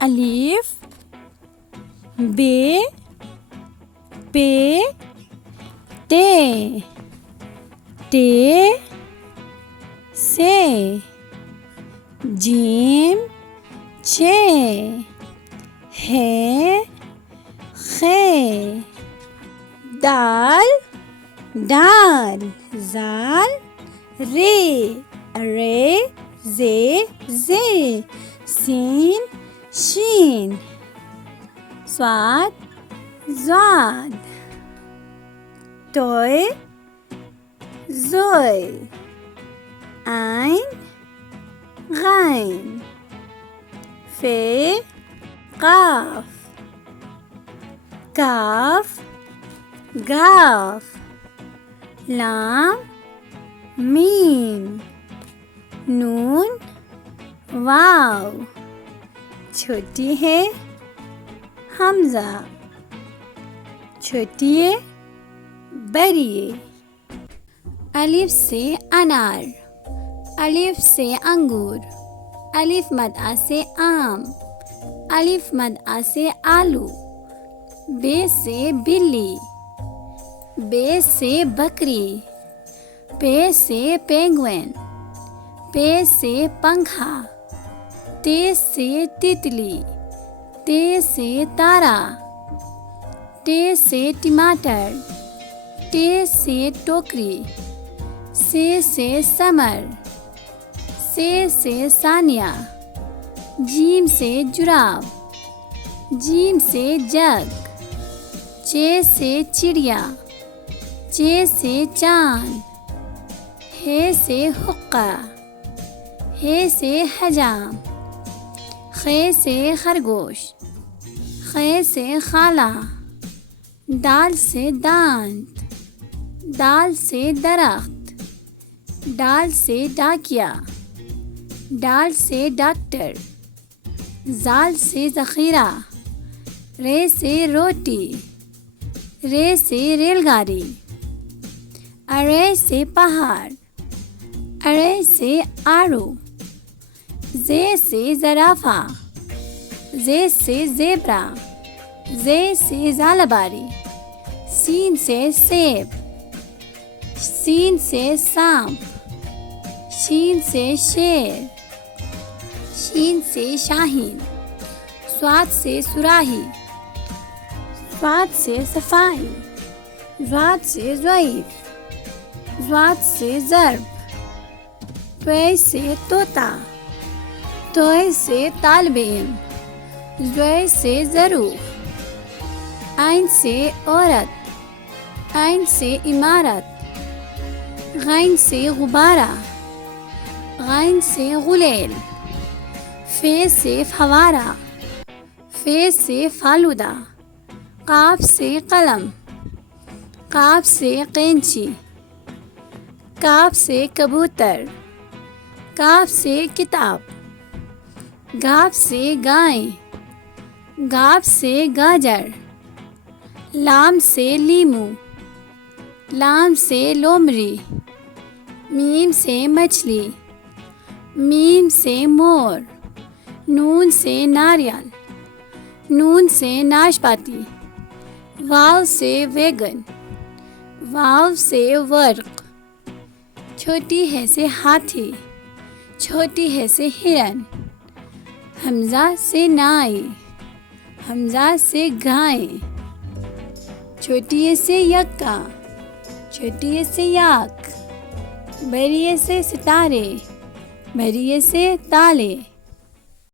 الف بے پے تے ٹے سے جیم چے ہے خے دال ڈال زال رے زے سین شین صاد زاد توئے زوئے عین غین فے قاف کاف گاف لام میم نون واو چھوٹی ہے حمزہ چھوٹی ہے بڑی الف سے انار الف سے انگور الف مد آ سے آم الف مد آ سے آلو بے سے بلی بے سے بکری پے سے پینگوئن پے سے پنکھا تے سے تتلی تے سے تارا ٹے سے ٹماٹر ٹے سے ٹوکری سے سمر سے ثانیہ جیم سے جراب جیم سے جگ چے سے چڑیا چے سے چاند ہے سے حقہ ہے سے حجام خے سے خرگوش خے سے خالہ دال سے دانت دال سے درخت ڈال سے ڈاکیا ڈال سے ڈاکٹر زال سے ذخیرہ رے سے روٹی رے سے ریل گاڑی ارے سے پہاڑ ارے سے آڑو زے سے زرافہ زے سے زیبرا زے سے زالباری سین سے سیب سین سے سانپ شین سے شیر شین سے شاہین صاد سے صراحی صاد سے صفائی ضاد سے ضعیف ضاد سے ضرب طوے سے طوطا طوے سے طالب علم ضوے سے ظروف عین سے عورت عین سے عمارت غین سے غبارہ غین سے غلیل فے سے فوارہ فے سے فالودہ قاف سے قلم قاف سے قینچی کاف سے کبوتر کاف سے کتاب گاف سے گائیں گاف سے گاجر لام سے لیمو لام سے لومڑی میم سے مچھلی میم سے مور نون سے ناریل نون سے ناشپاتی واو سے ویگن واو سے ورق چھوٹی ہے سے ہاتھی چھوٹی ہے سے ہرن حمزہ سے نائی حمزہ سے گائے چھوٹی سے یکا چھوٹی سے یاک بڑی سے ستارے بڑی سے تالے